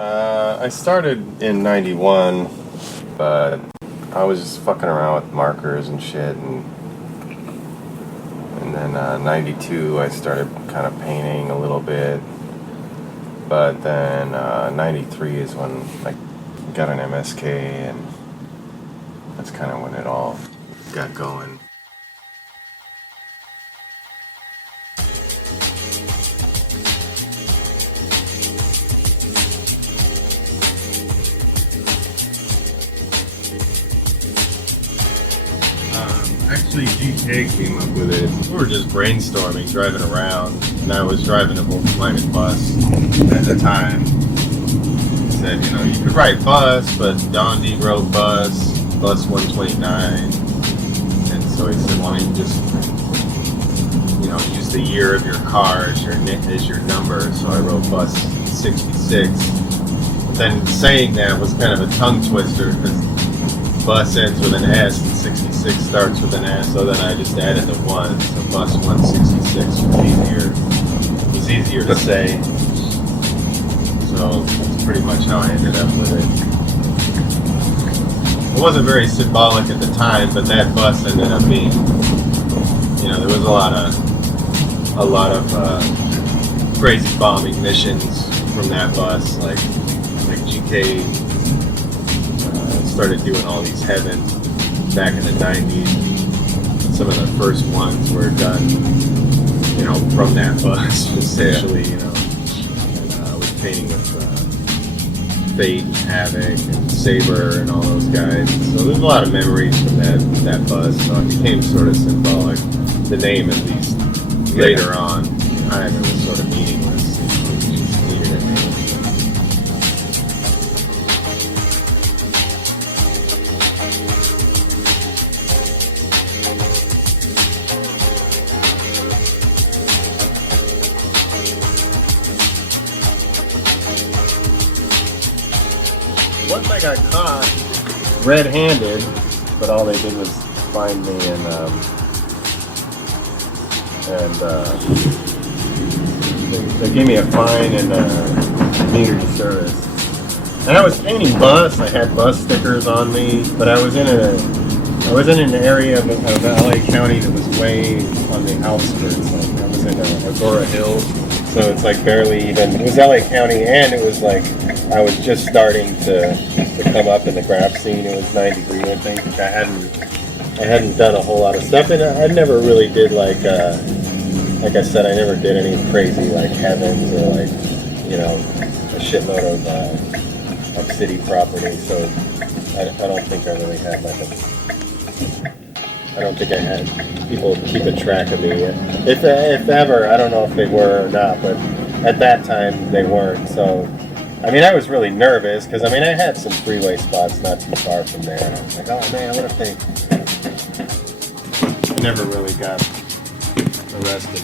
I started in 91, but I was just fucking around with markers and shit, and then 92 I started kind of painting a little bit, but then 93 is when I got an MSK, and that's kind of when it all got going. Actually, GK came up with it. We were just brainstorming, driving around, and I was driving a Volkswagen bus at the time. He said, you could write bus, but Dondi wrote bus 129. And so he said, why don't you just, use the year of your car as your number. So I wrote bus 66. But then saying that was kind of a tongue twister, because bus ends with an S and 66 starts with an S, so then I just added the 1, so bus 166 was easier to say. So that's pretty much how I ended up with it. It wasn't very symbolic at the time, but that bus ended up being, there was a lot of crazy bombing missions from that bus, like GK started doing all these heavens back in the 90s. Some of the first ones were done, from that bus, essentially, and I was painting with Fate and Havoc and Saber and all those guys. So there's a lot of memories from that bus, so it became sort of symbolic. The name, at least, later on, it was sort of meaningless. You just needed a name. Once I got caught red-handed, but all they did was find me and they gave me a fine and community service. And I was painting bus. I had bus stickers on me, but I was in an area of LA County that was way on the outskirts. Like I was in Agora Hills, so it's like barely even. It was LA County, and it was like I was just starting to come up in the Graff scene. It was 9 degree, I think. I hadn't done a whole lot of stuff, and I never really did like I said, I never did any crazy like heavens or like a shitload of city property. So I don't think I really had I don't think I had people keeping track of me. If ever, I don't know if they were or not, but at that time they weren't. So I was really nervous because I had some freeway spots not too far from there, and I was like, oh man, what if they? I never really got arrested.